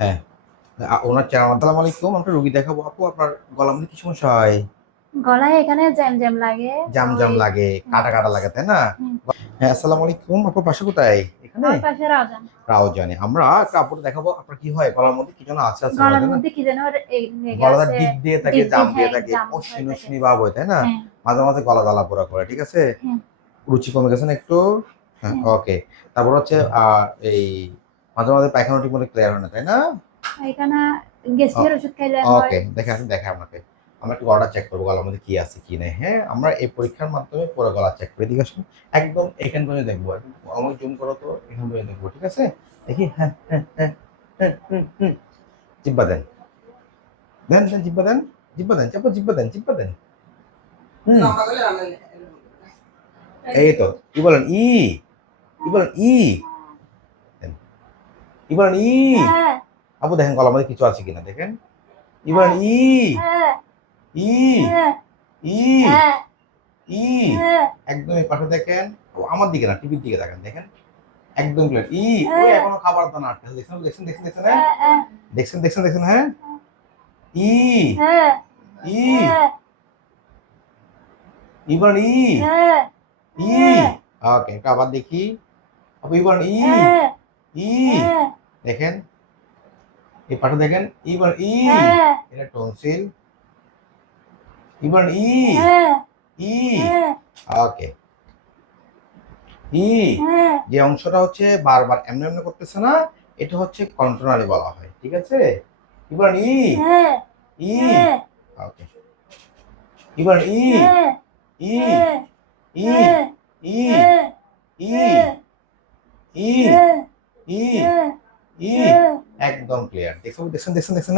হ্যাঁ। ওনার আসসালামু আলাইকুম আমরা রুগী দেখাবো। আপু আপনার গলা মধ্যে কি সমস্যা হয়? গলায় এখানে জ্যাম জ্যাম লাগে। জাম জাম লাগে কাটা কাটা লাগে তাই না। হ্যাঁ আসসালামু আলাইকুম আপু পাশে কোথায়? এখানে? আমার পাশে রাজান রাও জানে আমরা কাপড় দেখাবো আপনার কি হয়? গলার মধ্যে কি যেন আছে আছে গলার মধ্যে কি যেন গলাটা। ডিপ দিয়ে থাকে জাম দিয়ে, হ্যাঁ, থাকে। অশ্বিন অশ্বিনী ভাব হয় তাই না? হ্যাঁ, মাঝে মাঝে গলা জ্বালা পোড়া করে ঠিক আছে? রুচি কমে গেছে না একটু? হ্যাঁ ওকে। তারপর হচ্ছে আহ, এই মাঝে মাঝে পায়খানা ঠিক মতো ক্লিয়ার হয় না তাই না? এখানে গ্যাসের ওষুধ খাইলে হয়। ওকে দেখে আসুন দেখে আপনাকে। আমরা একটু গলাটা চেক করব গলার মধ্যে কি আছে কি নেই হ্যাঁ? আমরা এই পরীক্ষার মাধ্যমে পুরো গলা চেক করে দিকে আসুন। একদম এখান পর্যন্ত দেখব। আমাকে জুম করো তো এখান পর্যন্ত দেখব ঠিক আছে? দেখি হ্যাঁ হ্যাঁ হ্যাঁ হ্যাঁ জিব্বা দেন। দেন দেন জিব্বা দেন জিব্বা দেন চাপো জিব্বা দেন জিব্বা দেন। হুম। এই তো কি বলেন ই কি বলেন ই। বলেন ই হ্যাঁ, আপু দেখেন গলার মধ্যে কিছু আছে কিনা দেখেন বলেন ই হ্যাঁ, ই হ্যাঁ, ই হ্যাঁ, ই হ্যাঁ, একদম এই পাশে দেখেন ও আমার দিকে না টিভির দিকে দেখেন দেখেন একদম ক্লিয়ার ই হ্যাঁ। এখনও খাবার দানা আটকে দেখছেন দেখছেন দেখছেন দেখছেন হ্যাঁ হ্যাঁ, হ্যাঁ, দেখছেন দেখছেন দেখছেন হ্যাঁ ই হ্যাঁ, ই হ্যাঁ, ইবার ই হ্যাঁ, ই ওকে আবার দেখি আপু ইবার ই হ্যাঁ, ই হ্যাঁ, দেখেন এই পাশে দেখেন ইবার ই হ্যাঁ, এটা টনসিল ইবার ই হ্যাঁ, ই হ্যাঁ, ওকে ই হ্যাঁ, যে অংশটা হচ্ছে বারবার এমনি এমনি করতেছে না এটা হচ্ছে কন্ট্রোনালি বলা হয় ঠিক আছে এবার ই হ্যাঁ, ই হ্যাঁ, ওকে এবার ই হ্যাঁ, ই হ্যাঁ, ই হ্যাঁ, ই হ্যাঁ, ই হ্যাঁ, ই হ্যাঁ, ই হ্যাঁ, ই হ্যাঁ। একদম ক্লিয়ার দেখছেন দেখছেন দেখছেন দেখছেন